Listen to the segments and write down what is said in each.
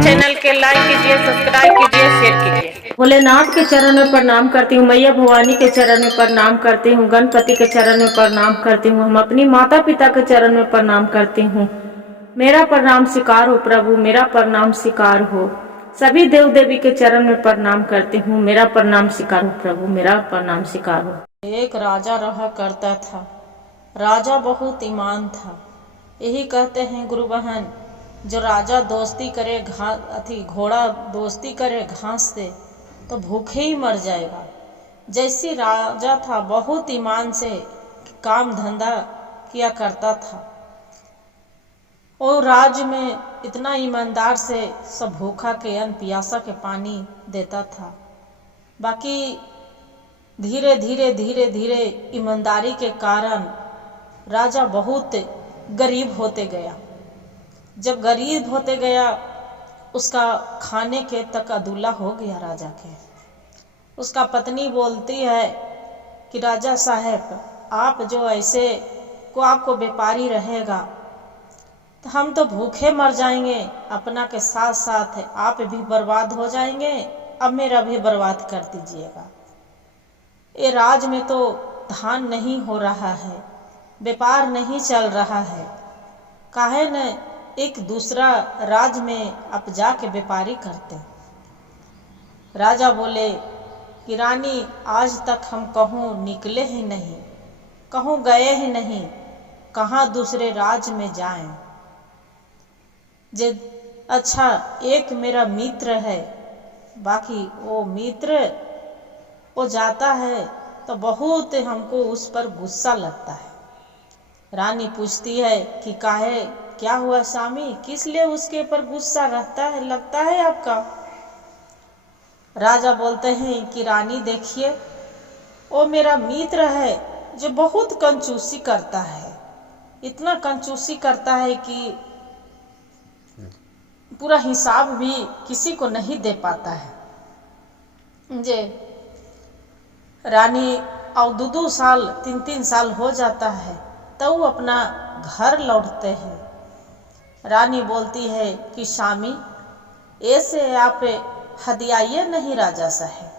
Channel के like कीजिए, subscribe कीजिए, शेयर कीजिए। भोलेनाथ के चरण में प्रणाम करती हूँ, मैया भवानी के चरण में प्रणाम करती हूँ, गणपति के चरण में प्रणाम करती हूँ, हम अपनी माता पिता के चरण में प्रणाम करती हूँ। मेरा प्रणाम स्वीकार हो प्रभु, मेरा प्रणाम स्वीकार हो। सभी देव देवी के चरण में प्रणाम करती हूँ, मेरा प्रणाम स्वीकार हो प्रभु, मेरा प्रणाम स्वीकार हो। एक राजा रहा करता था, राजा बहुत ईमान था। यही कहते हैं गुरु बहन, जो राजा दोस्ती करे घोड़ा दोस्ती करे घास से तो भूखे ही मर जाएगा। जैसी राजा था, बहुत ईमान से काम धंधा किया करता था और राज्य में इतना ईमानदार से सब भूखा के अन्न पियासा के पानी देता था। बाकी धीरे धीरे ईमानदारी के कारण राजा बहुत गरीब होते गया। जब गरीब होते गया, उसका खाने के तक अदुल्ला हो गया राजा के। उसका पत्नी बोलती है कि राजा साहब, आप जो ऐसे को आपको व्यापारी रहेगा तो हम तो भूखे मर जाएंगे, अपना के साथ साथ आप भी बर्बाद हो जाएंगे, अब मेरा भी बर्बाद कर दीजिएगा। ये राज में तो धान नहीं हो रहा है, व्यापार नहीं चल रहा है, काहे न एक दूसरा राज में आप जाके व्यापारी करते। राजा बोले कि रानी, आज तक हम कहूँ निकले ही नहीं, कहूँ गए ही नहीं, कहाँ दूसरे राज में जाएं। जे अच्छा, एक मेरा मित्र है, बाकी वो मित्र वो जाता है तो बहुत हमको उस पर गुस्सा लगता है। रानी पूछती है कि काहे, क्या हुआ स्वामी, किस लिए उसके ऊपर गुस्सा लगता है आपका। राजा बोलते हैं कि रानी देखिए, वो मेरा मित्र है जो बहुत कंजूसी करता है, इतना कंजूसी करता है कि पूरा हिसाब भी किसी को नहीं दे पाता है। जे रानी और 2-2 साल 3-3 साल हो जाता है तो वो अपना घर लौटते हैं। रानी बोलती है कि स्वामी, ऐसे आप हदियाइए नहीं राजा साहब,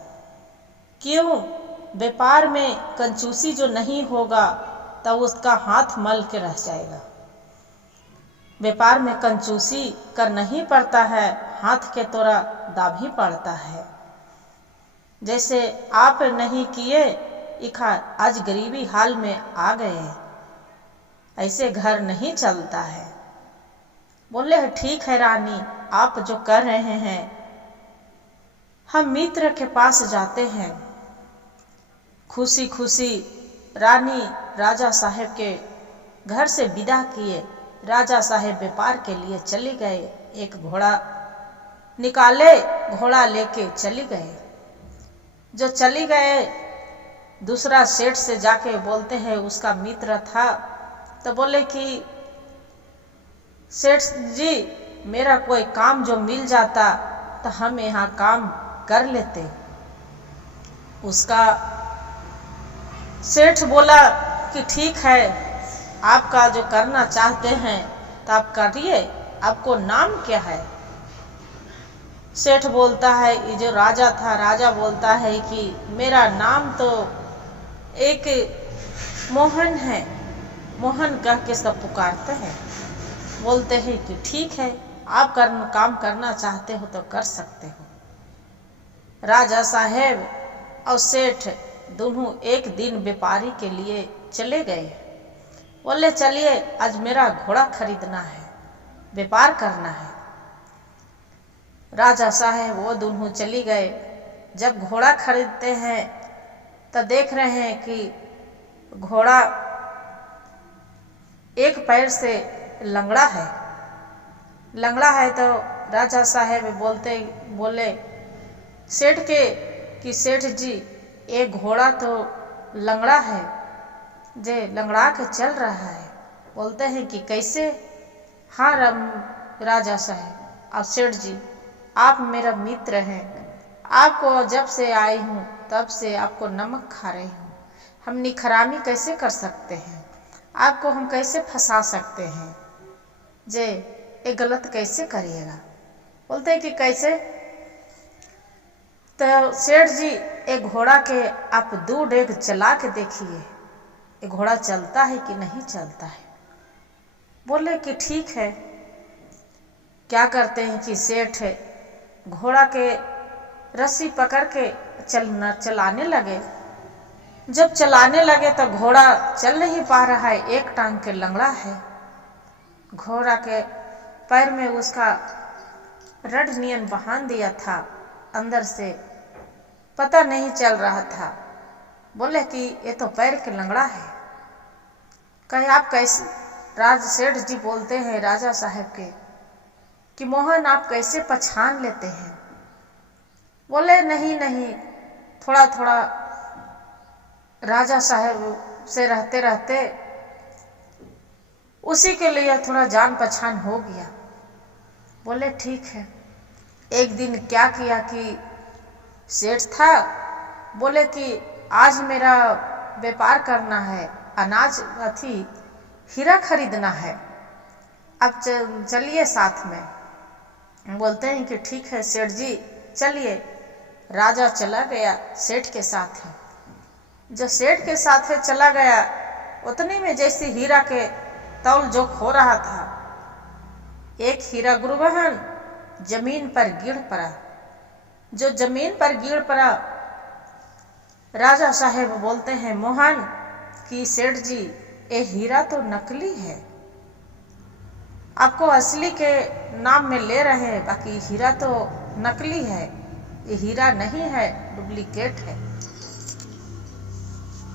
क्यों? व्यापार में कंजूसी जो नहीं होगा तो उसका हाथ मल के रह जाएगा। व्यापार में कंजूसी करना ही पड़ता है, हाथ के तोड़ा दाब ही पड़ता है। जैसे आप नहीं किए, इखा आज गरीबी हाल में आ गए, ऐसे घर नहीं चलता है। बोले ठीक है रानी, आप जो कर रहे हैं, हम मित्र के पास जाते हैं। खुशी खुशी रानी राजा साहब के घर से विदा किए। राजा साहब व्यापार के लिए चले गए, एक घोड़ा निकाले, घोड़ा लेके चले गए। जो चली गए, दूसरा सेठ से जाके बोलते हैं, उसका मित्र था, तो बोले कि सेठ जी, मेरा कोई काम जो मिल जाता तो हम यहाँ काम कर लेते। उसका सेठ बोला कि ठीक है, आपका जो करना चाहते हैं तो आप करिए, आपको नाम क्या है? सेठ बोलता है, ये जो राजा था, राजा बोलता है कि मेरा नाम तो एक मोहन है, मोहन कह के सब पुकारते हैं। बोलते हैं कि ठीक है, आप काम करना चाहते हो तो कर सकते हो। राजा साहेब और सेठ दोनों एक दिन व्यापारी के लिए चले गए। बोले चलिए, आज मेरा घोड़ा खरीदना है, व्यापार करना है। राजा साहेब वो दोनों चली गए। जब घोड़ा खरीदते हैं तो देख रहे हैं कि घोड़ा एक पैर से लंगड़ा है। लंगड़ा है तो राजा साहेब बोले सेठ के कि सेठ जी, एक घोड़ा तो लंगड़ा है, जे लंगड़ा के चल रहा है। बोलते हैं कि कैसे? हाँ राजा साहब और सेठ जी, आप मेरा मित्र हैं, आपको जब से आई हूँ तब से आपको नमक खा रही हूँ, हम निखरामी कैसे कर सकते हैं, आपको हम कैसे फंसा सकते हैं? जे ये गलत कैसे करिएगा। बोलते हैं कि कैसे। तो सेठ जी एक घोड़ा के आप दूर एक चला के देखिए, ये घोड़ा चलता है कि नहीं चलता है। बोले कि ठीक है। क्या करते हैं कि सेठ घोड़ा के रस्सी पकड़ के चलाने लगे। जब चलाने लगे तो घोड़ा चल नहीं पा रहा है, एक टांग के लंगड़ा है। घोड़ा के पैर में उसका रड नियन बांध दिया था, अंदर से पता नहीं चल रहा था। बोले कि ये तो पैर के लंगड़ा है। कहे आप कैसे। सेठ जी बोलते हैं राजा साहब के कि मोहन आप कैसे पहचान लेते हैं। बोले नहीं नहीं, थोड़ा थोड़ा राजा साहब से रहते रहते उसी के लिए थोड़ा जान पहचान हो गया। बोले ठीक है। एक दिन क्या किया कि सेठ था, बोले कि आज मेरा व्यापार करना है, अनाज हीरा खरीदना है, अब चलिए साथ में। बोलते हैं कि ठीक है सेठ जी चलिए। राजा चला गया सेठ के साथ है। जो सेठ के साथ है चला गया, उतने में जैसे हीरा के तौल जोख हो रहा था, एक हीरा गुरुबहन जमीन पर गिर पड़ा। जो जमीन पर गिर पड़ा, राजा साहेब बोलते हैं मोहन कि सेठ जी ये हीरा तो नकली है, आपको असली के नाम में ले रहे हैं, बाकी हीरा तो नकली है, ये हीरा नहीं है, डुप्लीकेट है।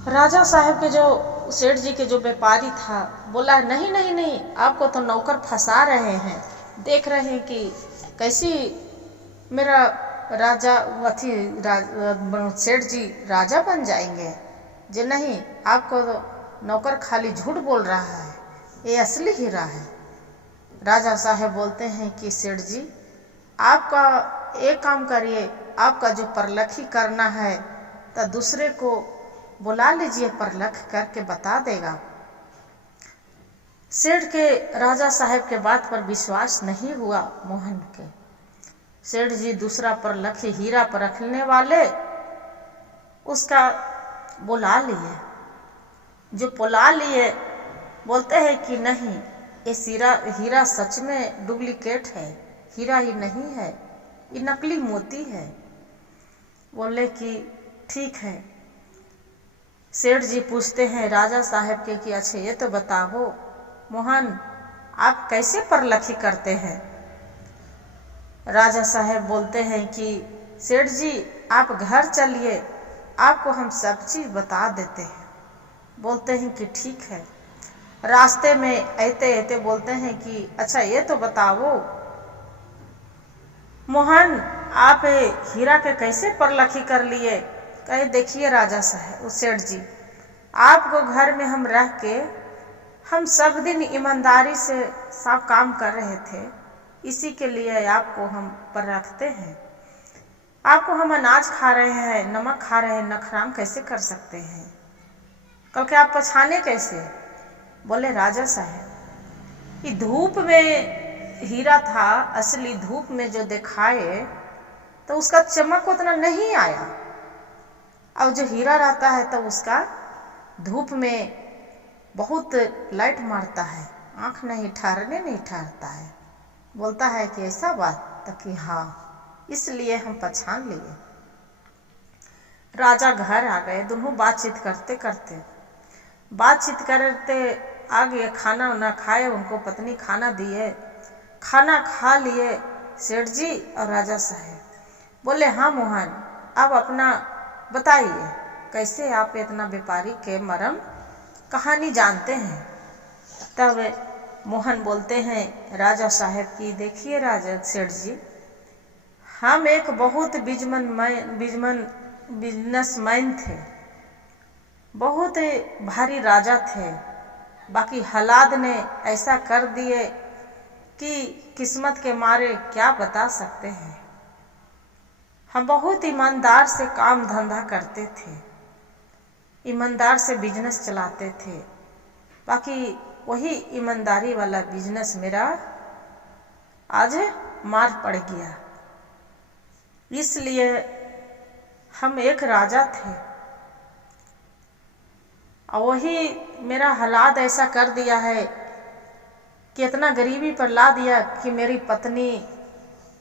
राजा साहब के जो सेठ जी के जो व्यापारी था बोला नहीं नहीं नहीं, आपको तो नौकर फंसा रहे हैं, देख रहे हैं कि कैसी मेरा राजा सेठ जी राजा बन जाएंगे। जे नहीं, आपको तो नौकर खाली झूठ बोल रहा है, ये असली हीरा है। राजा साहब बोलते हैं कि सेठ जी आपका एक काम करिए, आपका जो परलखी करना है तो दूसरे को बुला लीजिए, परलख करके बता देगा। सेठ के राजा साहब के बात पर विश्वास नहीं हुआ मोहन के। सेठ जी दूसरा परलखी हीरा पर रखने वाले उसका बुला लिए। जो बुला लिए बोलते हैं कि नहीं, ये हीरा सच में डुप्लीकेट है, हीरा ही नहीं है, ये नकली मोती है। बोले कि ठीक है। सेठ जी पूछते हैं राजा साहब के कि अच्छा ये तो बताओ मोहन, आप कैसे परलखी करते हैं। राजा साहब बोलते हैं कि सेठ जी आप घर चलिए, आपको हम सब चीज बता देते हैं। बोलते हैं कि ठीक है। रास्ते में आते आते बोलते हैं कि अच्छा ये तो बताओ मोहन, आप हीरा के कैसे परलखी कर लिए। कहे देखिए राजा साहब सेठ जी, आपको घर में हम रह के हम सब दिन ईमानदारी से सब काम कर रहे थे, इसी के लिए आपको हम पर रखते हैं। आपको हम अनाज खा रहे हैं, नमक खा रहे हैं, नखराम कैसे कर सकते हैं। कल के आप पछाने कैसे। बोले राजा साहब, ये धूप में हीरा था, असली धूप में जो दिखाए तो उसका चमक उतना नहीं आया। अब जो हीरा रहता है तो उसका धूप में बहुत लाइट मारता है, आंख नहीं ठहरता है। बोलता है कि ऐसा बात, तो कि हाँ, इसलिए हम पहचान लिए। राजा घर आ गए, दोनों बातचीत करते करते आ गए। खाना ना खाए, उनको पत्नी खाना दिए, खाना खा लिए सेठ जी और राजा साहब। बोले हाँ मोहन, अब अपना बताइए कैसे आप इतना व्यापारी के मरम कहानी जानते हैं। तब मोहन बोलते हैं राजा साहब की देखिए राजा सेठ जी, हम एक बहुत बिजनेसमैन थे, बहुत भारी राजा थे, बाकी हालात ने ऐसा कर दिए कि किस्मत के मारे क्या बता सकते हैं। हम बहुत ईमानदार से काम धंधा करते थे, ईमानदार से बिजनेस चलाते थे, बाकी वही ईमानदारी वाला बिजनेस मेरा आज मार पड़ गया। इसलिए हम एक राजा थे और वही मेरा हालात ऐसा कर दिया है कि इतना गरीबी पर ला दिया कि मेरी पत्नी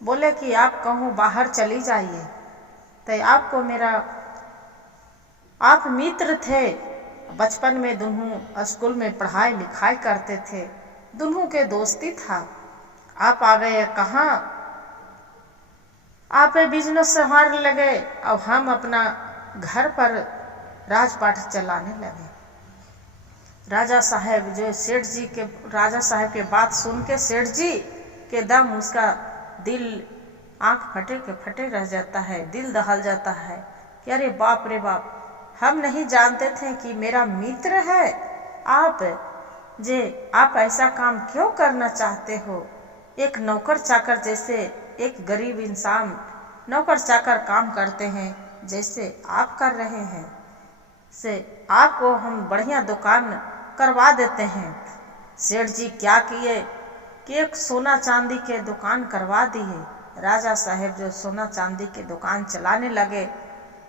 बोले कि आप कहूँ बाहर चली जाइए, तो आपको मेरा आप मित्र थे, बचपन में दोनों स्कूल में पढ़ाई लिखाई करते थे, दोनों के दोस्ती था। आप आ गए कहाँ, आप बिजनेस संभालने लगे और हम अपना घर पर राजपाट चलाने लगे। राजा साहब जो सेठ जी के राजा साहब के बात सुन के सेठ जी के दम उसका दिल आंख फटे के फटे रह जाता है, दिल दहल जाता है कि अरे बाप रे बाप, हम नहीं जानते थे कि मेरा मित्र है आप ऐसा काम क्यों करना चाहते हो। एक नौकर चाकर जैसे एक गरीब इंसान नौकर चाकर काम करते हैं जैसे आप कर रहे हैं, से आपको हम बढ़िया दुकान करवा देते हैं। सेठ जी क्या किए कि एक सोना चांदी के दुकान करवा दिए। राजा साहब जो सोना चांदी के दुकान चलाने लगे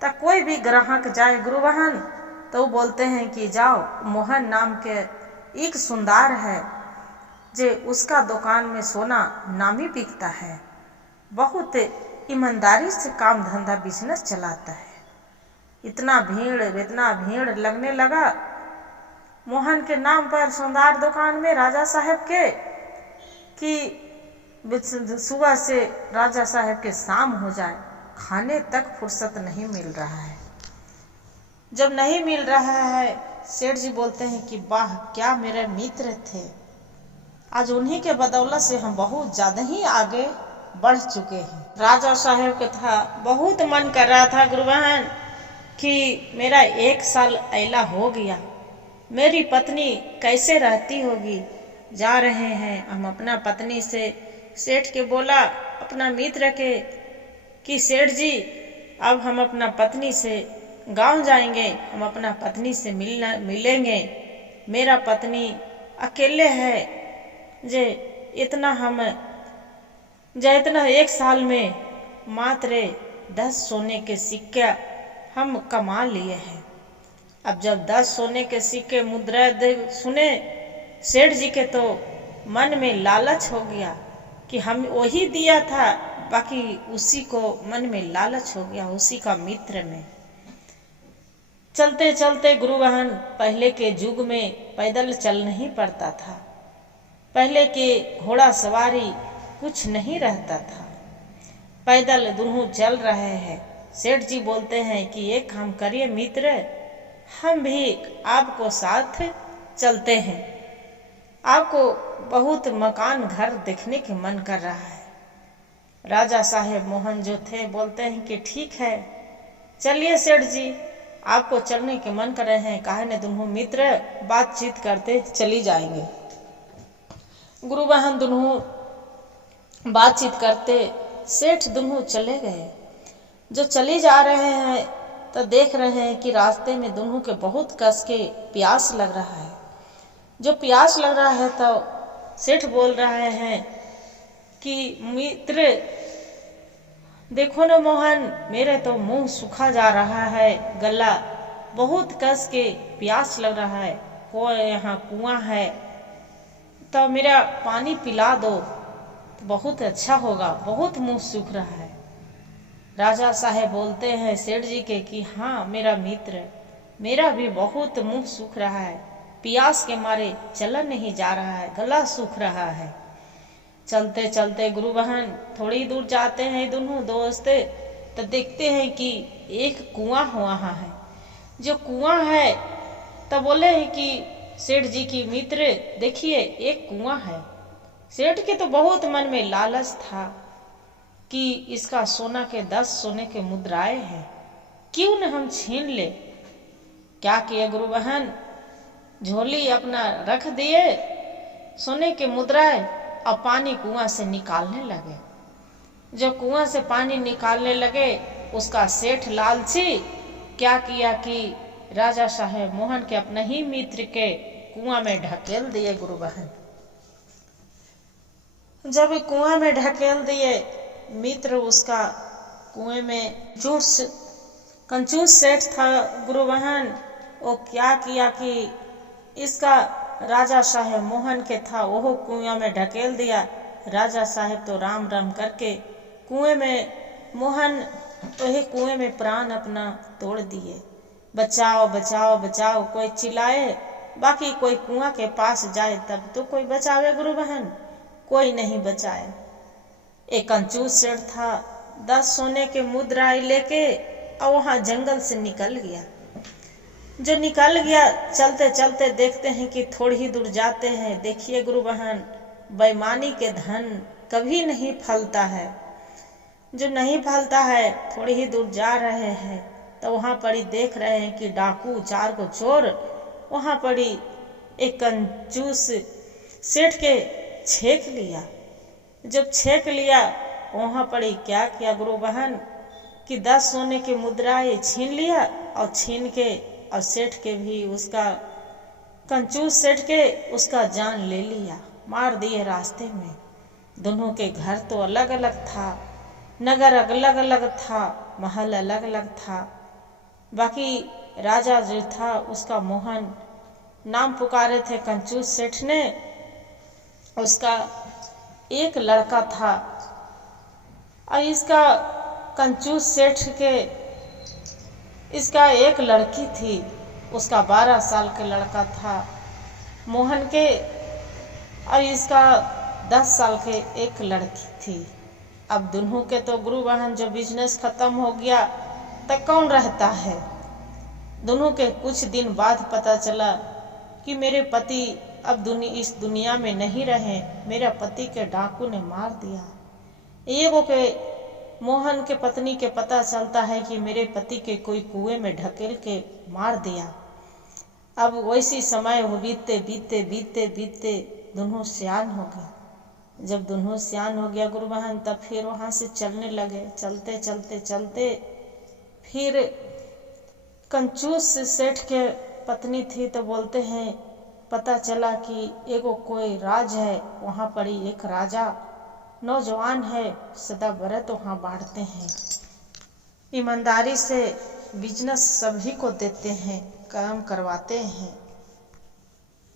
तो कोई भी ग्राहक जाए गुरुवाहन तो बोलते हैं कि जाओ, मोहन नाम के एक सुंदर है जे उसका दुकान में सोना नामी बिकता है, बहुत ईमानदारी से काम धंधा बिजनेस चलाता है। इतना भीड़ लगने लगा मोहन के नाम पर सुंदर दुकान में राजा साहब के कि सुबह से राजा साहब के शाम हो जाए, खाने तक फुर्सत नहीं मिल रहा है। जब नहीं मिल रहा है, सेठ जी बोलते हैं कि वाह क्या मेरे मित्र थे, आज उन्हीं के बदौलत से हम बहुत ज्यादा ही आगे बढ़ चुके हैं। राजा साहब का था बहुत मन कर रहा था गुरुबहन कि मेरा 1 साल ऐला हो गया, मेरी पत्नी कैसे रहती होगी। जा रहे हैं हम अपना पत्नी से सेठ के बोला अपना मित्र के कि सेठ जी अब हम अपना पत्नी से गांव जाएंगे, हम अपना पत्नी से मिलेंगे। मेरा पत्नी अकेले है जे इतना 1 साल में मात्र 10 सोने के सिक्के हम कमा लिए हैं। अब जब 10 सोने के सिक्के मुद्रा देव सुने सेठ जी के तो मन में लालच हो गया कि हम वही दिया था, बाकी उसी को मन में लालच हो गया, उसी का मित्र में। चलते चलते गुरुवाहन पहले के युग में पैदल चल नहीं पड़ता था, पहले के घोड़ा सवारी कुछ नहीं रहता था, पैदल दोनों चल रहे हैं। सेठ जी बोलते हैं कि एक काम करिए मित्र, हम भी आपको साथ चलते हैं, आपको बहुत मकान घर देखने के मन कर रहा है। राजा साहेब मोहन जो थे बोलते हैं कि ठीक है चलिए सेठ जी, आपको चलने के मन कर रहे हैं, काहे ने दोनों मित्र बातचीत करते चली जाएंगे। गुरुवाहन दोनों बातचीत करते सेठ दोनों चले गए। जो चली जा रहे हैं तो देख रहे हैं कि रास्ते में दोनों के बहुत कस के प्यास लग रहा है। जो प्यास लग रहा है तो सेठ बोल रहे हैं कि मित्र देखो ना मोहन, मेरे तो मुंह सूखा जा रहा है, गला बहुत कस के प्यास लग रहा है, कोई यहाँ कुआं है तो मेरा पानी पिला दो तो बहुत अच्छा होगा, बहुत मुंह सूख रहा है। राजा साहेब बोलते हैं सेठ जी के कि हाँ मेरा मित्र, मेरा भी बहुत मुंह सूख रहा है, प्यास के मारे चला नहीं जा रहा है, गला सूख रहा है। चलते चलते गुरुबहन थोड़ी दूर जाते हैं दोनों दोस्त तो देखते हैं कि एक कुआं वहाँ है। जो कुआं है तो बोले हैं कि सेठ जी की मित्र देखिए एक कुआं है। सेठ के तो बहुत मन में लालच था कि इसका सोना के 10 सोने के मुद्राएं हैं, क्यों न हम छीन ले। क्या किए गुरुबहन, झोली अपना रख दिए सोने के मुद्राएं और पानी कुआं से निकालने लगे। जो कुआं से पानी निकालने लगे उसका सेठ लालची क्या किया कि राजा साहेब मोहन के अपने ही मित्र के कुआं में ढकेल दिए गुरुबहन। जब कुआं में ढकेल दिए मित्र उसका, कुएं में कंजूस सेठ था गुरु बहन, वो क्या किया कि इसका राजा साहेब मोहन के था वो कुआं में ढकेल दिया। राजा साहेब तो राम राम करके कुएं में, मोहन वही कुएं में प्राण अपना तोड़ दिए। बचाओ बचाओ बचाओ कोई चिल्लाए, बाकी कोई कुआं के पास जाए तब तो कोई बचावे गुरु बहन, कोई नहीं बचाए। एक कंजूस सेठ था 10 सोने के मुद्राएं लेके और वहां जंगल से निकल गया। जो निकल गया, चलते चलते देखते हैं कि थोड़ी ही दूर जाते हैं, देखिए गुरु बहन, बेईमानी के धन कभी नहीं फलता है। जो नहीं फलता है, थोड़ी ही दूर जा रहे हैं तो वहां पर ही देख रहे हैं कि डाकू 4 को चोर वहां पर ही एक कंजूस सेठ के छेक लिया। जब छेक लिया, वहां पर ही क्या किया गुरु बहन कि 10 सोने की मुद्राएं छीन लिया और छीन के और सेठ के भी, उसका कंजूस सेठ के उसका जान ले लिया, मार दिए रास्ते में। दोनों के घर तो अलग अलग था, नगर अलग अलग था, महल अलग अलग था। बाकी राजा जो था उसका मोहन नाम पुकारे थे कंजूस सेठ ने। उसका एक लड़का था और इसका कंजूस सेठ के, इसका एक लड़की थी, उसका 12 साल के लड़का था मोहन के, और इसका 10 साल के एक लड़की थी। अब दोनों के तो गुरु बहन जो बिजनेस खत्म हो गया तो कौन रहता है। दोनों के कुछ दिन बाद पता चला कि मेरे पति अब इस दुनिया में नहीं रहे, मेरा पति के डाकू ने मार दिया। एगो के मोहन के पत्नी के पता चलता है कि मेरे पति के कोई कुएं में ढकेल के मार दिया। अब वैसी समय हो बीतते बीतते बीतते बीतते दोनों सियान हो गए। जब दोनों सियान हो गया गुरु बहन, तब फिर वहां से चलने लगे। चलते चलते चलते फिर कंजूस सेठ के पत्नी थी तो बोलते हैं पता चला कि एगो कोई राज है, वहां पर ही एक राजा नौजवान है, सदा व्रत वहां बांटते हैं, ईमानदारी से बिजनेस सभी को देते हैं, काम करवाते हैं।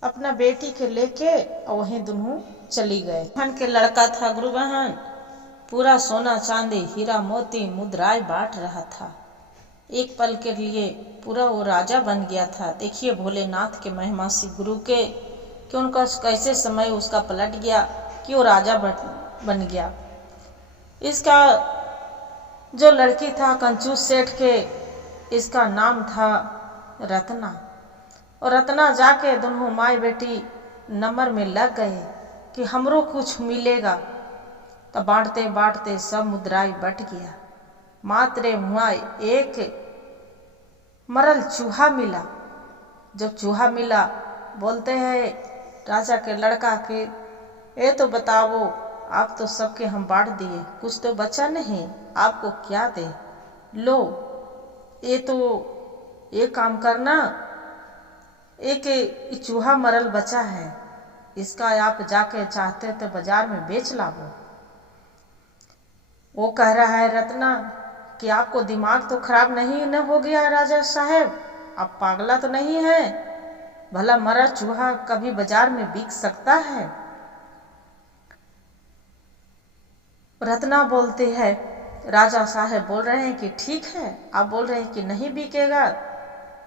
अपना बेटी के लेके और वहीं दोनों चली गए। मोहन के लड़का था गुरु बहन, पूरा सोना चांदी हीरा मोती मुद्राएं बांट रहा था। एक पल के लिए पूरा वो राजा बन गया था। देखिए भोलेनाथ के महिमा से गुरु के कि उनका कैसे समय उसका पलट गया कि वो राजा बन गया। इसका जो लड़की था कंजूस सेठ के, इसका नाम था रत्ना। और रत्ना जाके दोनों माई बेटी नंबर में लग गए कि हमरो कुछ मिलेगा। तो बांटते बांटते सब मुद्राएं बट गया। मात्र हुआ एक मरल चूहा मिला। जब चूहा मिला, बोलते हैं राजा के लड़का के, ये तो बताओ, आप तो सबके हम बांट दिए, कुछ तो बचा नहीं, आपको क्या दे? लो ये तो ये काम करना, एक चूहा मरल बचा है, इसका आप जाके चाहते तो बाजार में बेच लाओ। वो कह रहा है रत्ना कि आपको दिमाग तो खराब नहीं न हो गया राजा साहब, आप पागला तो नहीं है? भला मरा चूहा कभी बाजार में बिक सकता है? रत्ना बोलते हैं राजा साहब बोल रहे हैं कि ठीक है, आप बोल रहे हैं कि नहीं बिकेगा,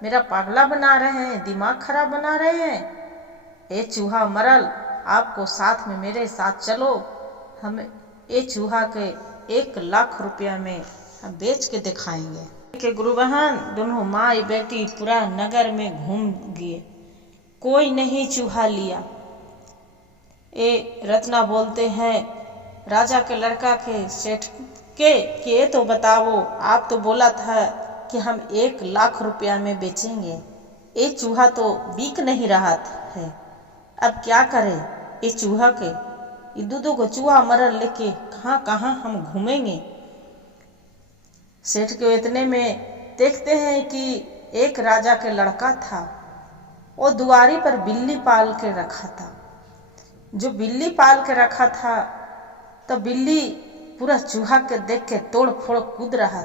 मेरा पागला बना रहे हैं, दिमाग खराब बना रहे हैं। ये चूहा मरल, आपको साथ में मेरे साथ चलो, हम ये चूहा के 1 लाख रुपया में हम बेच के दिखाएंगे। के गुरु बहन दोनों माँ बेटी पूरा नगर में घूम गए, कोई नहीं चूहा लिया। ये रत्ना बोलते हैं राजा के लड़का के सेठ के कि ये तो बताओ, आप तो बोला था कि हम 1 लाख रुपया में बेचेंगे, ये चूहा तो बिक नहीं रहा है, अब क्या करें? ये चूहा के ये दूधों को चूहा मरल लेके कहाँ कहाँ हम घूमेंगे। सेठ के इतने में देखते हैं कि एक राजा के लड़का था, वो दुआरी पर बिल्ली पाल के रखा था। जो बिल्ली पाल के रखा था तो बिल्ली पूरा चूहा के देख के तोड़ फोड़ कूद रहा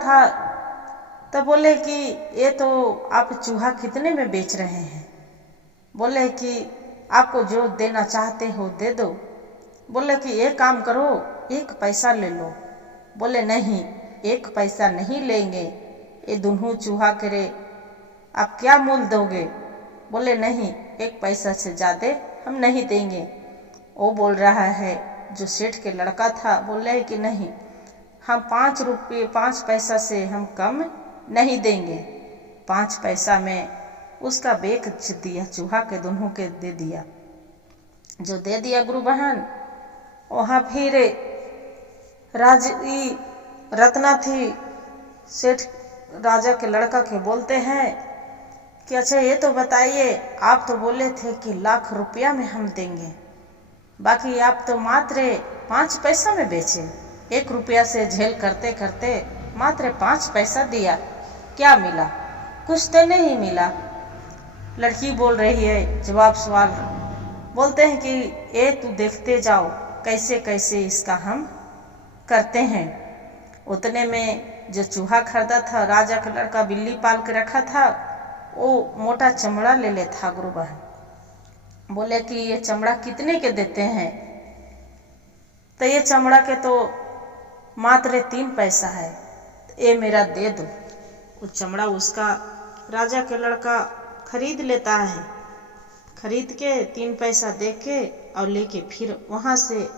था। तो बोले कि ये तो आप चूहा कितने में बेच रहे हैं? बोले कि आपको जो देना चाहते हो दे दो। बोले कि एक काम करो, 1 पैसा ले लो। बोले नहीं, 1 पैसा नहीं लेंगे, ये दुनू चूहा करे, आप क्या मूल दोगे? बोले नहीं, 1 पैसा से ज़्यादा हम नहीं देंगे। वो बोल रहा है, जो सेठ के लड़का था, बोल रहे कि नहीं, हम 5 पैसा से हम कम नहीं देंगे। 5 पैसा में उसका बेच दिया, चूहा के दोनों के दे दिया। जो दे दिया गुरु बहन, वहाँ फिर रत्ना थी, सेठ राजा के लड़का के बोलते हैं कि अच्छा ये तो बताइए, आप तो बोले थे कि लाख रुपया में हम देंगे, बाकी आप तो मात्र 5 पैसा में बेचे। 1 रुपया से झेल करते करते मात्र 5 पैसा दिया, क्या मिला? कुछ तो नहीं मिला। लड़की बोल रही है, जवाब सवाल बोलते हैं कि ये तू देखते जाओ कैसे कैसे इसका हम करते हैं। उतने में जो चूहा खरीदा था, राजा का लड़का बिल्ली पाल के रखा था, वो मोटा चमड़ा ले ले था गुरु बहन। बोले कि ये चमड़ा कितने के देते हैं? तो ये चमड़ा के तो मात्र 3 पैसा है, ये मेरा दे दो। वो चमड़ा उसका राजा के लड़का खरीद लेता है, खरीद के 3 पैसा दे के और लेके फिर वहाँ से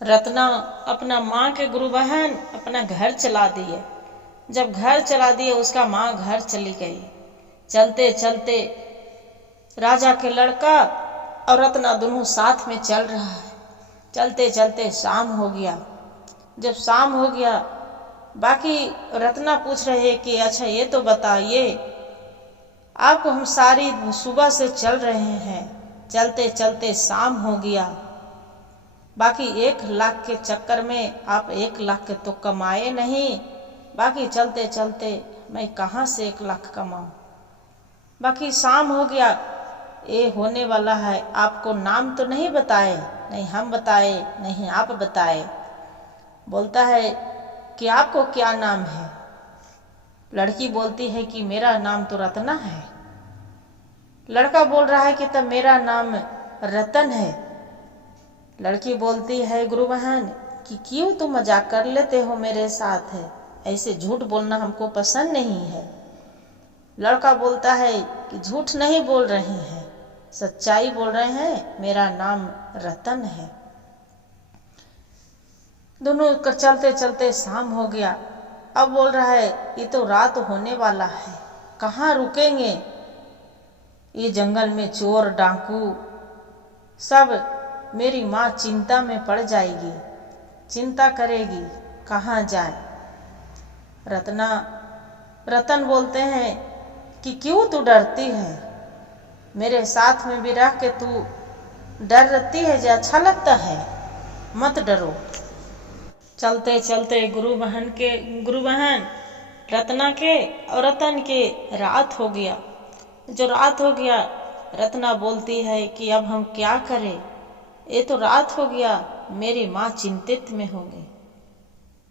रत्ना अपना माँ के गुरु बहन अपना घर चला दिए। जब घर चला दिए, उसका माँ घर चली गई। चलते चलते राजा के लड़का और रत्ना दोनों साथ में चल रहा है। चलते चलते शाम हो गया। जब शाम हो गया, बाकी रत्ना पूछ रहे कि अच्छा ये तो बताइए, आपको हम सारी सुबह से चल रहे हैं, चलते चलते शाम हो गया, बाकी 1 लाख के चक्कर में आप 1 लाख के तो कमाए नहीं, बाकी चलते चलते मैं कहाँ से 1 लाख कमाऊं? बाकी शाम हो गया, ये होने वाला है, आपको नाम तो नहीं बताए? नहीं हम बताए, नहीं आप बताए। बोलता है कि आपको क्या नाम है? लड़की बोलती है कि मेरा नाम तो रत्ना है। लड़का बोल रहा है कि तब मेरा नाम रतन है। लड़की बोलती है गुरु बहन कि क्यों तुम मजाक कर लेते हो मेरे साथ है, ऐसे झूठ बोलना हमको पसंद नहीं है। लड़का बोलता है कि झूठ नहीं बोल रहे हैं, सच्चाई बोल रहे हैं, मेरा नाम रतन है। दोनों चलते चलते शाम हो गया। अब बोल रहा है ये तो रात होने वाला है, कहाँ रुकेंगे? ये जंगल में चोर डाकू सब, मेरी माँ चिंता में पड़ जाएगी, चिंता करेगी, कहाँ जाए? रतन बोलते हैं कि क्यों तू डरती है? मेरे साथ में भी रह के तू डरती है, जो अच्छा लगता है, मत डरो। चलते चलते गुरु बहन रत्ना के और रतन के रात हो गया। जो रात हो गया, रत्ना बोलती है कि अब हम क्या करें, ये तो रात हो गया, मेरी माँ चिंतित में होंगे।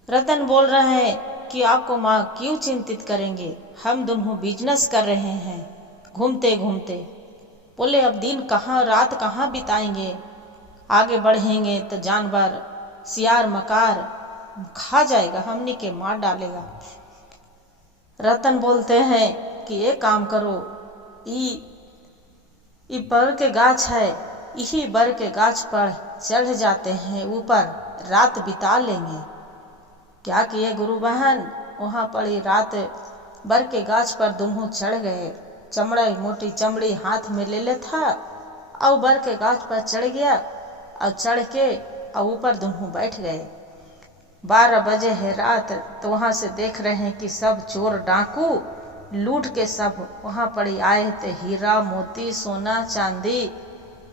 रतन बोल रहे हैं कि आपको माँ क्यों चिंतित करेंगे, हम दोनों बिजनेस कर रहे हैं घूमते घूमते। बोले अब दिन कहाँ रात कहाँ बिताएंगे, आगे बढ़ेंगे तो जानवर सियार मकार खा जाएगा, हमने के मार डालेगा। रतन बोलते हैं कि ये काम करो, ई बर के गाछ है, यही बर के गाछ पर चढ़ जाते हैं, ऊपर रात बिता लेंगे। क्या किए गुरु बहन, वहाँ पर रात बर के गाछ पर दोनों चढ़ गए। मोटी चमड़ी हाथ में ले ले था और बर के गाछ पर चढ़ गया और चढ़ के और ऊपर दोनों बैठ गए। 12 बजे है रात, तो वहाँ से देख रहे हैं कि सब चोर डाकू लूट के सब वहाँ पर आए थे। हीरा मोती सोना चांदी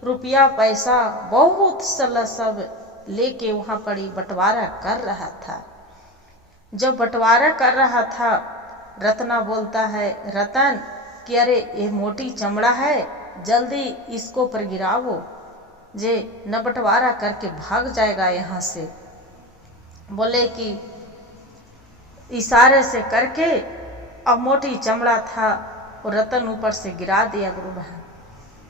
रुपया पैसा बहुत सब लेके वहाँ पर बंटवारा कर रहा था। जब बंटवारा कर रहा था, रत्ना बोलता है रतन कि अरे ये मोटी चमड़ा है, जल्दी इसको पर गिरावो। जे न बंटवारा करके भाग जाएगा यहाँ से। बोले कि इशारे से करके अब मोटी चमड़ा था वो रतन ऊपर से गिरा दिया गुरु बहन।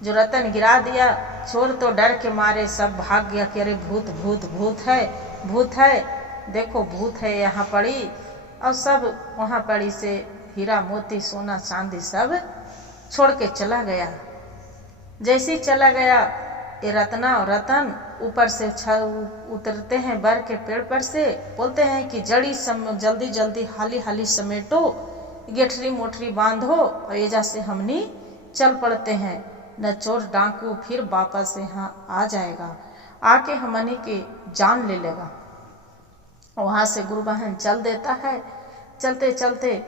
जो रतन गिरा दिया, चोर तो डर के मारे सब भाग गया कि अरे भूत भूत भूत है, भूत है, देखो भूत है यहाँ पड़ी। और सब वहाँ पड़ी से हीरा मोती सोना चांदी सब छोड़ के चला गया। जैसे ही चला गया ये रत्ना और रतन ऊपर से उतरते हैं बर के पेड़ पर से, बोलते हैं कि जड़ी जल्दी जल्दी हाली हाली समेटो, गेठरी मोटरी बांधो और एजा से हमनी चल पड़ते हैं, न चोर डाकू फिर वापस यहाँ आ जाएगा, आके हमनी के जान ले लेगा। वहाँ से गुरु बहन चल देता है। चलते चलते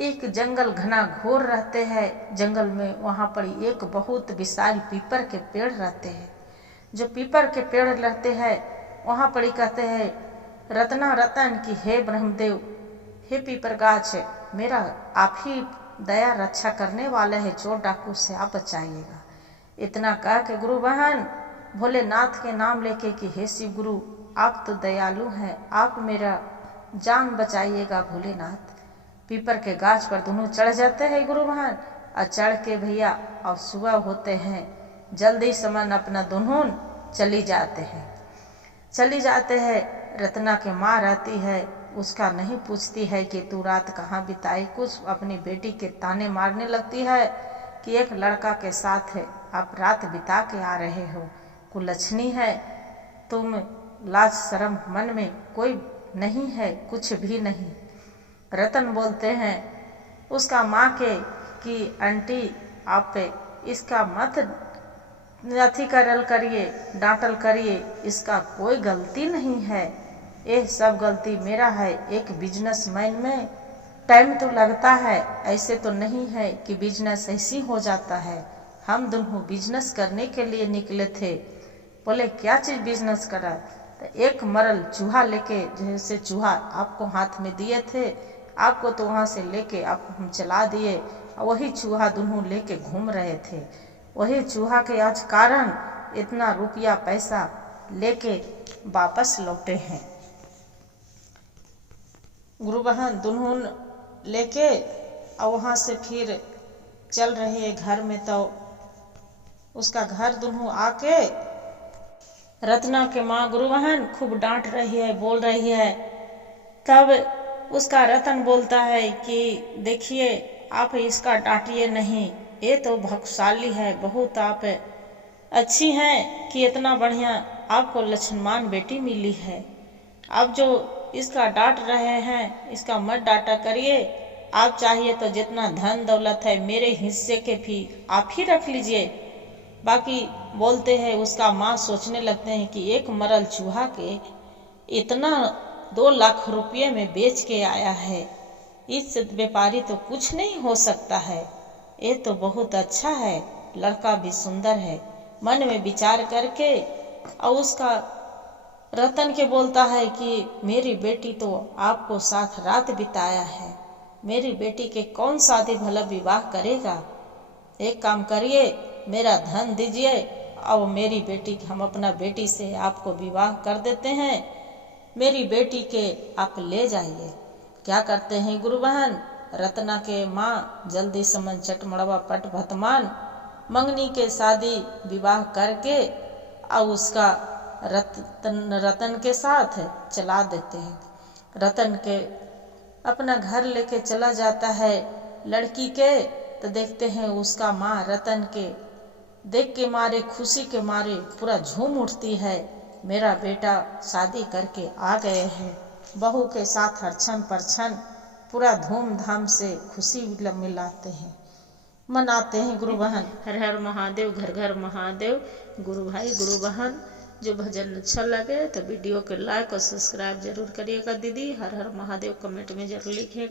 एक जंगल घना घोर रहते हैं। जंगल में वहाँ पर एक बहुत विशाल पीपर के पेड़ रहते हैं। जो पीपर के पेड़ रहते हैं वहाँ पर कहते हैं रत्ना रतन की हे ब्रह्मदेव, हे पीपर गाछ, मेरा आप ही दया रक्षा करने वाले हैं, चोर डाकू से आप बचाइएगा। इतना कह के गुरु बहन भोलेनाथ के नाम लेके कि हे शिव गुरु आप तो दयालु हैं, आप मेरा जान बचाइएगा भोलेनाथ। पीपर के गाछ पर दोनों चढ़ जाते हैं गुरु बहन और चढ़ के भैया और सुबह होते हैं जल्दी समन अपना दोनों चली जाते हैं। रत्ना के माँ रहती है, उसका नहीं पूछती है कि तू रात कहाँ बिताई, कुछ अपनी बेटी के ताने मारने लगती है कि एक लड़का के साथ है आप रात बिता के आ रहे हो, कुलच्छनी है तुम, लाज शर्म मन में कोई नहीं है, कुछ भी नहीं। रतन बोलते हैं उसका माँ के कि आंटी आप इसका मत अथी करल करिए, डांटल करिए, इसका कोई गलती नहीं है, ये सब गलती मेरा है। एक बिजनेसमैन में टाइम तो लगता है, ऐसे तो नहीं है कि बिजनेस ऐसी हो जाता है। हम दोनों बिजनेस करने के लिए निकले थे। बोले क्या चीज़ बिजनेस करा? तो एक मरल चूहा लेके, जैसे चूहा आपको हाथ में दिए थे, आपको तो वहाँ से लेके आपको हम चला दिए, वही चूहा दोनों लेके घूम रहे थे। वही चूहा के आज कारण इतना रुपया पैसा लेके वापस लौटे हैं। गुरु बहन दोनों लेके और वहाँ से फिर चल रहे हैं घर में। तो उसका घर दोनों आके रत्ना के माँ गुरु बहन खूब डांट रही है, बोल रही है। तब उसका रतन बोलता है कि देखिए आप इसका डांटिए नहीं, ये तो भाग्यशाली है, बहुत आप अच्छी हैं कि इतना बढ़िया आपको लक्ष्मण बेटी मिली है। आप जो इसका डांट रहे हैं इसका मत डांटा करिए। आप चाहिए तो जितना धन दौलत है मेरे हिस्से के भी आप ही रख लीजिए। बाकी बोलते हैं उसका माँ सोचने लगते हैं कि एक मरल चूहा के इतना 2 लाख रुपये में बेच के आया है, इस व्यापारी तो कुछ नहीं हो सकता है, ये तो बहुत अच्छा है, लड़का भी सुंदर है। मन में विचार करके और उसका रतन के बोलता है कि मेरी बेटी तो आपको साथ रात बिताया है, मेरी बेटी के कौन शादी भला विवाह करेगा। एक काम करिए मेरा धन दीजिए और मेरी बेटी हम अपना बेटी से आपको विवाह कर देते हैं, मेरी बेटी के आप ले जाइए। क्या करते हैं गुरु बहन? रत्ना के माँ जल्दी समन चट मड़वा पट भतमान मंगनी के शादी विवाह करके और उसका रतन के साथ चला देते हैं। रतन के अपना घर लेके चला जाता है लड़की के। तो देखते हैं उसका माँ रतन के देख के मारे, खुशी के मारे पूरा झूम उठती है, मेरा बेटा शादी करके आ गए हैं। बहू के साथ हरछन परछन पूरा धूमधाम से खुशी मिलाते हैं, मनाते हैं गुरु बहन। हर हर महादेव, घर घर महादेव। गुरु भाई गुरु बहन जो भजन अच्छा लगे तो वीडियो को लाइक और सब्सक्राइब जरूर करिएगा दीदी। हर हर महादेव कमेंट में जरूर लिखिएगा।